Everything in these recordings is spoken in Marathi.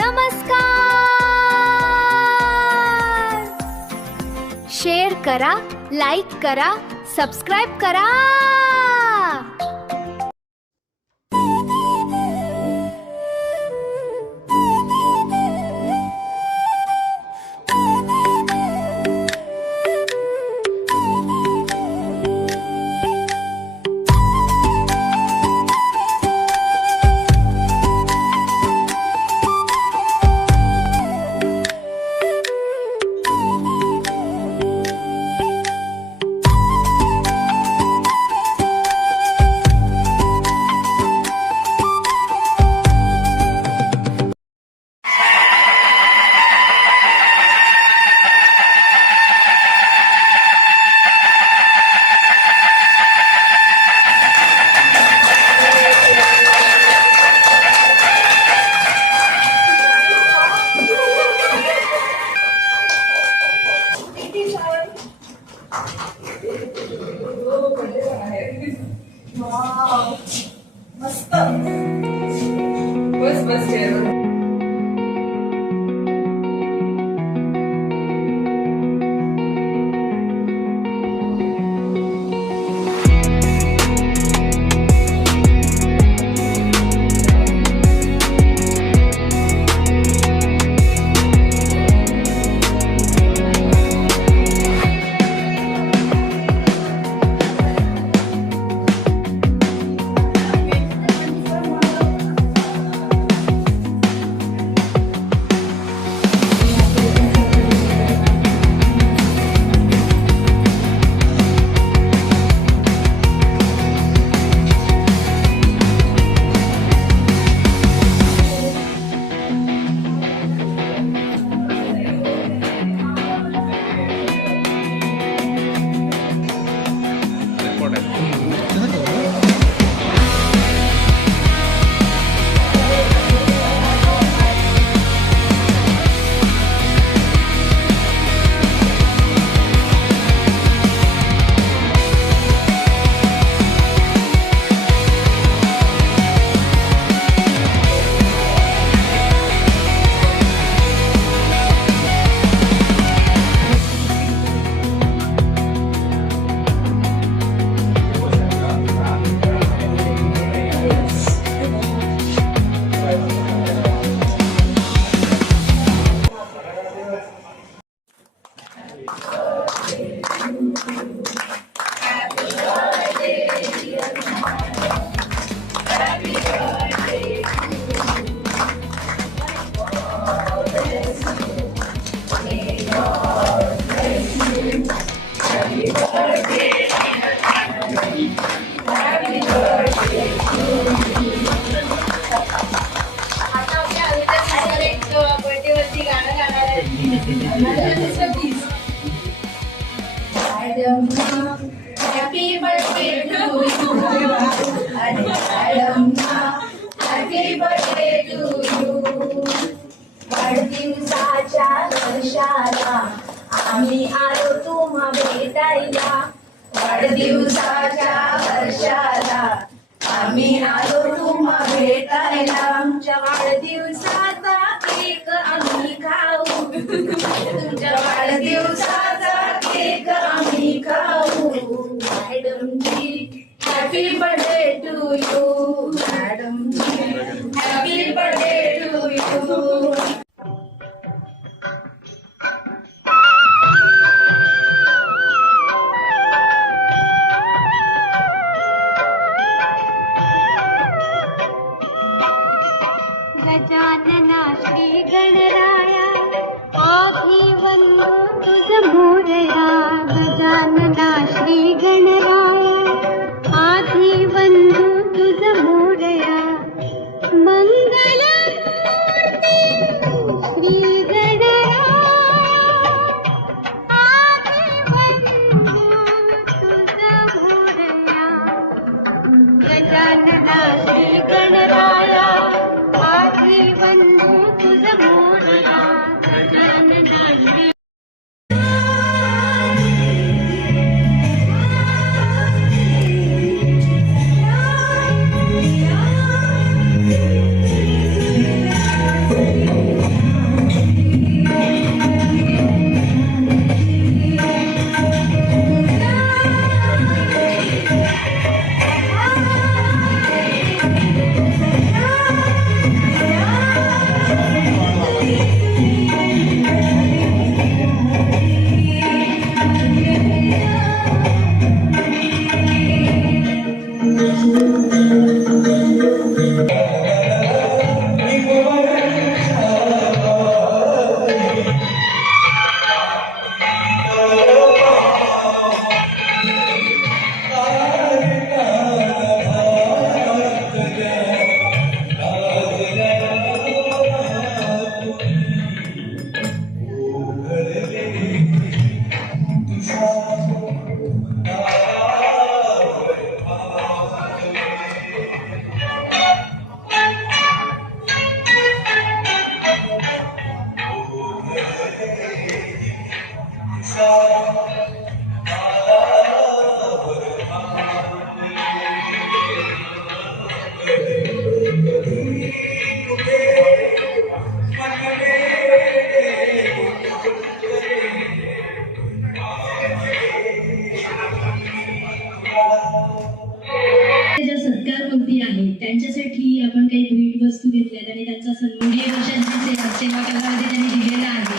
नमस्कार. शेअर करा, लाईक करा, सबस्क्राईब करा. मस्त बस बस Happy birthday to you. Happy birthday to you. वाढदिवसाच्या वर्षाला आम्ही आलो तुम्हा भेटायला. वाढदिवसाच्या वर्षाला आम्ही आलो तुम्हा भेटायला. तुमच्या वाढदिवसाचा केक आम्ही खाऊ. तुमच्या वाढदिवसाचा केक आम्ही खाऊ. मॅडमजी हॅपी बर्थडे टू यू. मॅडमजी हॅपी बर्थडे टू यू. गजानना श्री गणराया आधी वंदू तुझ मोरया. गजानना श्री गणराया आधी वंदू तुझ मोरया. मंगल मूर्ती श्री गणराया आधी वंदू तुझ मोरया. गजानना श्री गणराया आधी वंदू तुझ मोरया. गजानना श्री हे वर्षांची सेवा कालावधी त्यांनी दिलेला आहे.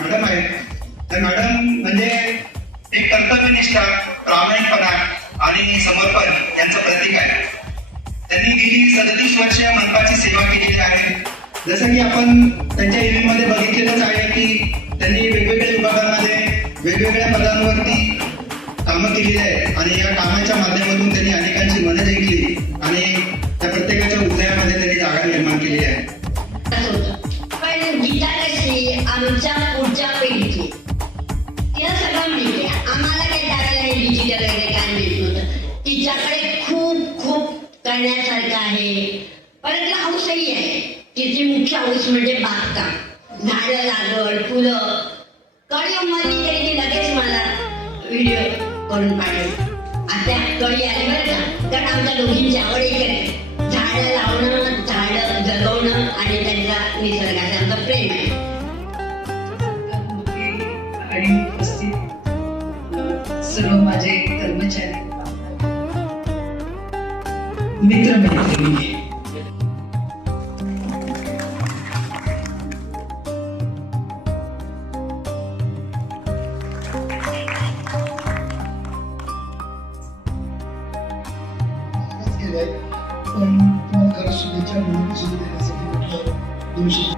मॅडम आहे तर मॅडम म्हणजे एक कर्तव्यनिष्ठा, प्रामाणिकपणा आणि समर्पण यांचं प्रतीक आहे. त्यांनी गेली 37 वर्ष मनपाची सेवा केलेली आहे. जसं की आपण त्यांच्या इव्हेंटमध्ये बघितलेलंच आहे की त्यांनी वेगवेगळ्या विभागांमध्ये वेगवेगळ्या पदांवरती कामं केलेली आहेत आणि या कामाच्या माध्यमातून त्यांनी अनेकांची मनं जिंकली आणि त्या प्रत्येकाच्या हृदयामध्ये त्यांनी जागा निर्माण केलेली आहे. पण गीता कशी आमच्या पुढच्या पिढीची तिला सगळं माहिती आहे. आम्हाला काही त्यावेळेला हे डिजिटल वगैरे काय माहित नव्हतं. तिच्याकडे खूप खूप करण्यासारखं आहे. परत तिला हौसही आहे. तिची मुख्य हौस म्हणजे बागकाम, झाडं लागवड, फुलं. कळी उमरली तरी ती लगेच मला व्हिडिओ करून पाठवली. आता कळी आली बरं का, कारण आमच्या दोघींची आवड एक आहे, झाडं लावणं, झाडं जगवणं आणि त्यांचा निसर्गाचा आमचा प्रेम आहे. आणि उपस्थित सर्व माझे कर्मचारी, मित्रमैत्रिणी, पण तुम्हाला खरंच शुभेच्छा म्हणून देण्यासाठी म्हटलं 200.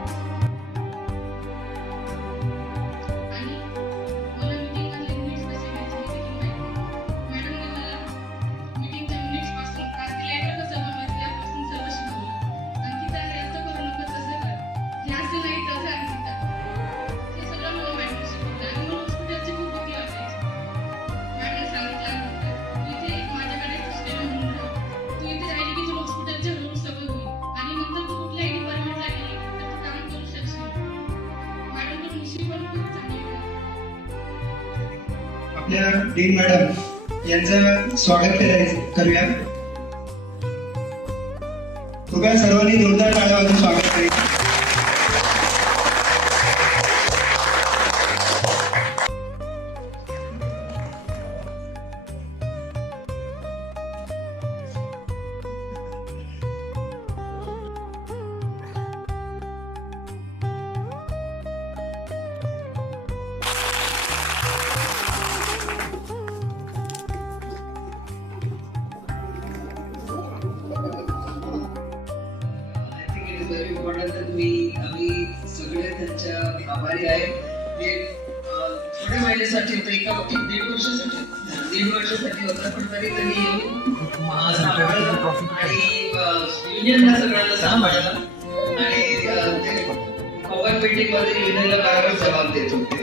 आपल्या डीन मॅडम यांचं स्वागत करूया. कृपया सर्वांनी जोरदार टाळ्या वाजवून स्वागत करूया. आम्ही सगळे त्यांच्या आभारी आहेत. ते थोड्या महिन्यासाठी होतं, एका 1.5 वर्षासाठी होतं, पण तरी त्यांनी युनियनला सगळ्यांना सांभाळलं आणि कोकण मीटिंग मध्ये युनियनला बरोबर जबाब देत होते.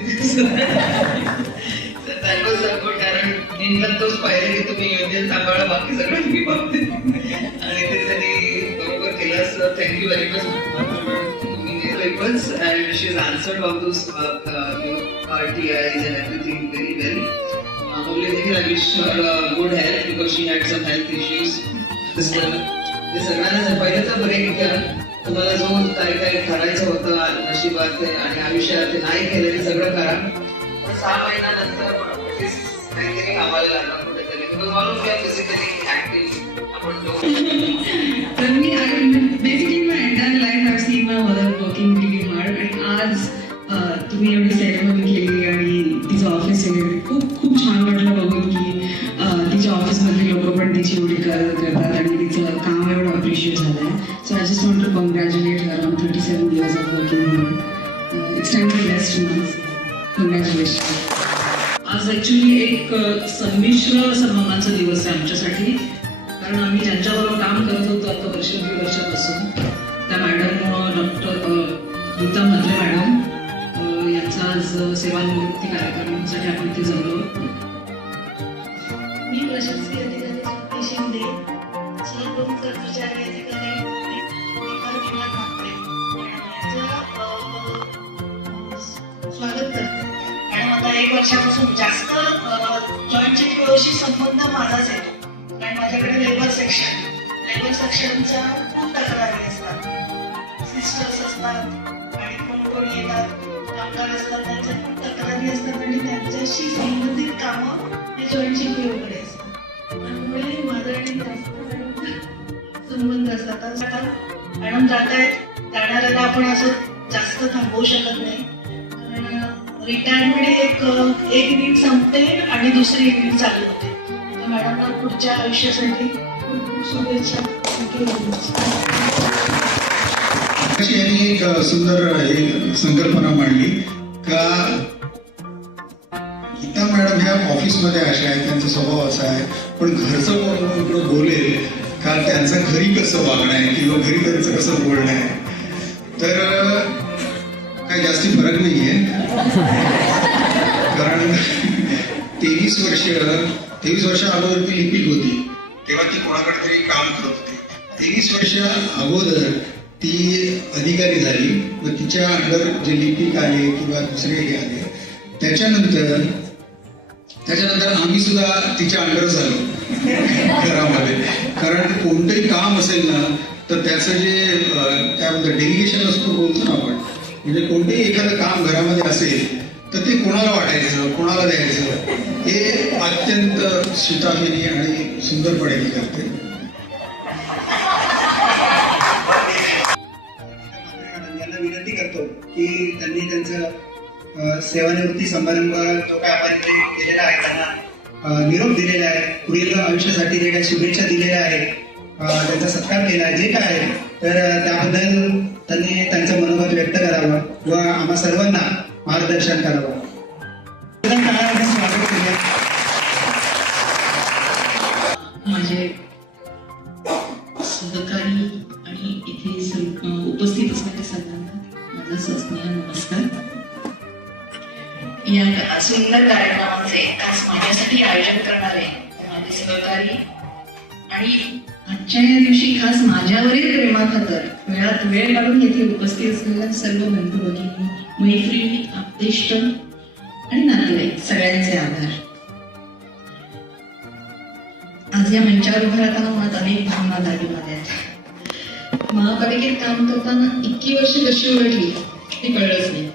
दॅट वॉज गुड, कारण निंदत तोच पाहिजे की तुम्ही योजना सांभाळा, बाकी सगळं मी बघते. आणि ते त्यांनी बरोबर केलं. So thank you very much. तुम्ही papers and she is answered all those RTIs and everything very well. Only thing I wish her good health because she had some health issues. ते सगळ्यांना पहिल्याचा ब्रेक घ्या. तुम्हाला जो काही काही करायचं होतं नशिबात आणि आयुष्यात ते नाही केलं ते सगळं करा. पण 6 महिन्यानंतर काहीतरी कामाला लागणार कुठेतरी. Because all of you are physically active. आपण तर मी basically my entire life I seen my mother working really hard. आणि आज तुम्ही एवढी सेरेमनी केली आणि तिचं ऑफिस वगैरे खूप छान वाटलं बघून की तिच्या ऑफिसमधली लोक पण तिची एवढी करतात आणि तिचं काम एवढं अप्रिशिएट झालं आहे. So I just want to congratulate her on 37 years of working. It's time to rest now. Congratulation. आज ॲक्च्युली एक संमिश्र सन्मानाचा दिवस आहे आमच्यासाठी, कारण आम्ही ज्यांच्याबरोबर काम करत होतो आता वर्ष 2 वर्षापासून, त्या madam doctor Geeta Mhatre madam यांचा आज सेवानिवृत्ती कार्यक्रमासाठी आपण ते जमलो. मी प्रशासकीय अधिकारी शिंदे, सर्व कर्मचारी अधिकारी विभाग ठाकरे यांचं स्वागत करते. आणि आता 1 वर्षापासून जास्त जॉईंट चिटवशी संबंध माझाच येतो. कारण माझ्याकडे लेबर सेक्शनच्या खूप तक्रारी असतात. सिस्टर्स असतात आणि कोणी येतात, कामगार असतात, त्यांच्या खूप तक्रारी असतात आणि त्यांच्याशी संबंधित कामं हे जॉईंट चिटवीकडे असतात. त्यामुळे माझा आणि जास्त संबंध असतात. आता मॅडम जात आहेत, जाणाऱ्याला आपण असं जास्त थांबवू शकत नाही. कारण रिटायरमेंट एक नीट संपते आणि दुसरी नीट चालू होते. तर मॅडमला पुढच्या आयुष्यासाठी खूप खूप शुभेच्छा. यांनी एक सुंदर संकल्पना मांडली का गीता मॅडम ह्या ऑफिसमध्ये अशा आहेत, त्यांचा स्वभाव असा आहे, पण घरचं कोण इकडं बोलेल का त्यांचं घरी कसं वागणं आहे किंवा घरी त्यांचं कसं बोलणं आहे. तर काही जास्ती फरक नाही आहे. कारण 23 वर्ष अगोदर ती लिपिक होती, तेव्हा ती कोणाकडे तरी काम करत होती. 23 वर्ष अगोदर ती अधिकारी झाली. व तिच्या अंडर जे लिपिक आले किंवा दुसरे हे आले, त्याच्यानंतर आम्ही सुद्धा तिच्या अंडरच आलो घरामध्ये. कारण कोणतंही काम असेल ना तर त्याचं जे काय म्हणतात डेलिगेशन असतो बोलतो ना आपण, म्हणजे कोणतेही एखादं काम घरामध्ये असेल तर ते कोणाला वाटायचं, कोणाला द्यायचं, हे अत्यंत शिताफीने आणि सुंदरपणे ती करते. यांना विनंती करतो की त्यांनी त्यांचं सेवानिवृत्ती समारंभ जो काय आपण केलेला आहे, त्यांना निरोप दिलेला आहे, पुढील आयुष्यासाठी जे काही शुभेच्छा दिलेल्या आहेत, त्यांचा सत्कार केला आहे, जे काय आहे, तर त्याबद्दल त्यांनी त्यांचं मनोगत व्यक्त करावं व आम्हा सर्वांना मार्गदर्शन करावं. स्वागत केलं. माझे सहकारी आणि इथे उपस्थित असणारे सर्वांना माझा स्नेह नमस्कार. या सुंदर कार्यक्रमाचे खास माझ्यासाठी आयोजन करणारे माझे सहकारी आणि आजच्या या दिवशी खास माझ्यावरील प्रेमाखातर वेळात वेळ काढून येथे उपस्थित असलेल्या सर्व बंधू भगिनी, मैत्रिणी, आप्तेष्ट आणि नातेवाईक सगळ्यांचे आभार. आज या मंचावर उभं राहताना मनात अनेक भावना दाटून आल्या. महापालिकेत काम करताना इतकी वर्ष कशी उलटली हे कळलंच नाही.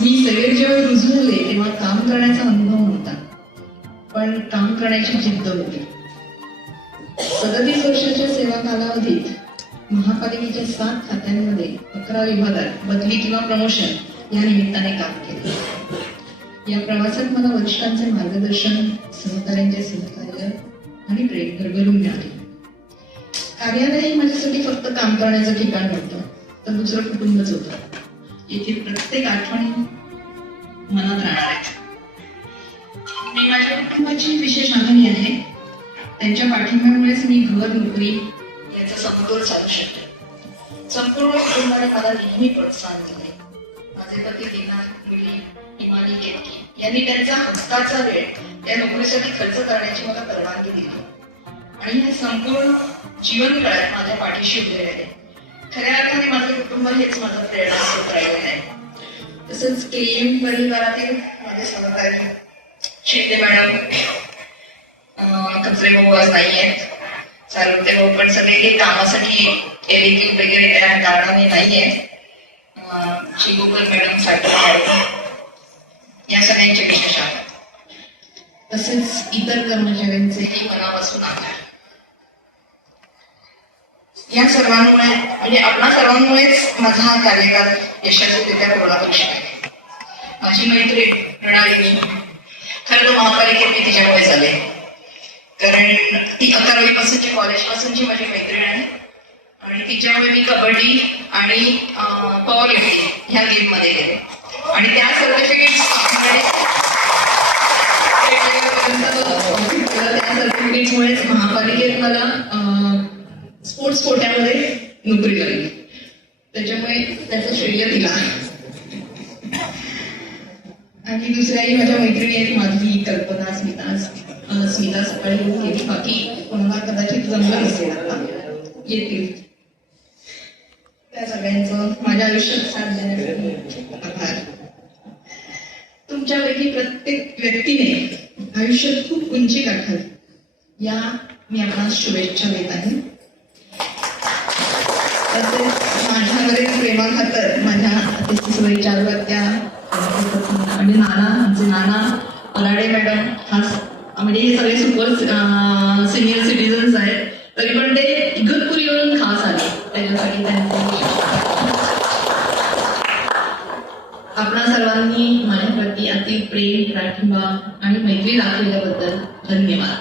मी सेवेत जेव्हा रुजू झाले तेव्हा काम करण्याचा अनुभव नव्हता, पण काम करण्याची जिद्द होती. 37 वर्षाच्या सेवा कालावधीत महापालिकेच्या 7 खात्यांमध्ये 11 विभागात बदली किंवा प्रमोशन या निमित्ताने काम केले. या प्रवासात मला वरिष्ठांचे मार्गदर्शन, सहकार्यांचे सहकार्य आणि प्रेम भरभरून मिळाले. कार्यालय हे माझ्यासाठी फक्त काम करण्याचं ठिकाण नव्हतं, तर दुसरं कुटुंबच होतं. येथे प्रत्येक आठवणी मनात राहणार आहेत. मी माझ्या कुटुंबाची विशेष आभारी आहे. त्यांच्या पाठिंब्यामुळेच मी घर, नोकरी याचा समतोल साधू शकते. संपूर्ण कुटुंबाने मला नेहमी प्रोत्साहन दिले. माझे पती दिनार, मुली, हिमानी, यांनी त्यांचा हक्काचा वेळ या नोकरीसाठी खर्च करण्याची मला परवानगी दिली आणि या संपूर्ण जीवनकाळात माझ्या पाठीशी उभे राहिले. खऱ्या अर्थाने माझे कुटुंब हेच माझं प्रेरणास्रोत राहिलेलं आहे. तसंच केएम परिवारातील माझे सहकारी शिंदे मॅडम, कचरे भाऊ आज नाही आहेत, सारवते भाऊ पण सगळे हे कामासाठी एरिकिंग वगैरे त्या कारणाने नाही आहेत. शिगोकर मॅडम, साठे मॅडम या सगळ्यांचे विशेष आहेत. तसेच इतर कर्मचाऱ्यांचेही मनापासून आभार. या सर्वांमुळे म्हणजे आपणा सर्वांमुळेच माझा हा कार्यकाल यशस्वीरित्या पूर्ण करू शकेल. माझी मैत्री प्रणाली खरं तर महापालिकेत मी तिच्यामुळे झाले, कारण ती 11वी पासूनची कॉलेज पासूनची माझी मैत्रीण आहे आणि तिच्यामुळे मी कबड्डी आणि पॉवर लिफ्टिंग ह्या गेम मध्ये गेले आणि त्या सर्टिफिकेटमुळेच महापालिकेत मला स्पोर्ट्स कोट्यामध्ये नोकरी लागली. त्याच्यामुळे त्याचं श्रेय दिला. आणि दुसऱ्याही माझ्या मैत्रिणी आहेत, माझी कल्पना, स्मिता सकाळी गेली, बाकी कोणाला कदाचित जमलं नसेल आता येतील. त्या सगळ्यांचं माझ्या आयुष्यात साथ देण्यासाठी आभार. तुमच्यापैकी प्रत्येक व्यक्तीने आयुष्यात खूप उंची गाठावी या मी आपणास शुभेच्छा देत आहे. तसेच माझ्यावरील प्रेमाखातर माझ्या त्या आणि आमचे नाना पराडे मॅडम, खास म्हणजे हे सगळे सुपर सिनियर सिटीजन्स आहेत, तरी पण ते इगतपुरी येऊन खास आले, त्याच्यासाठी त्यांचे आपणा सर्वांनी माझ्याप्रती अति प्रेम, पाठिंबा आणि मैत्री दाखवल्याबद्दल धन्यवाद.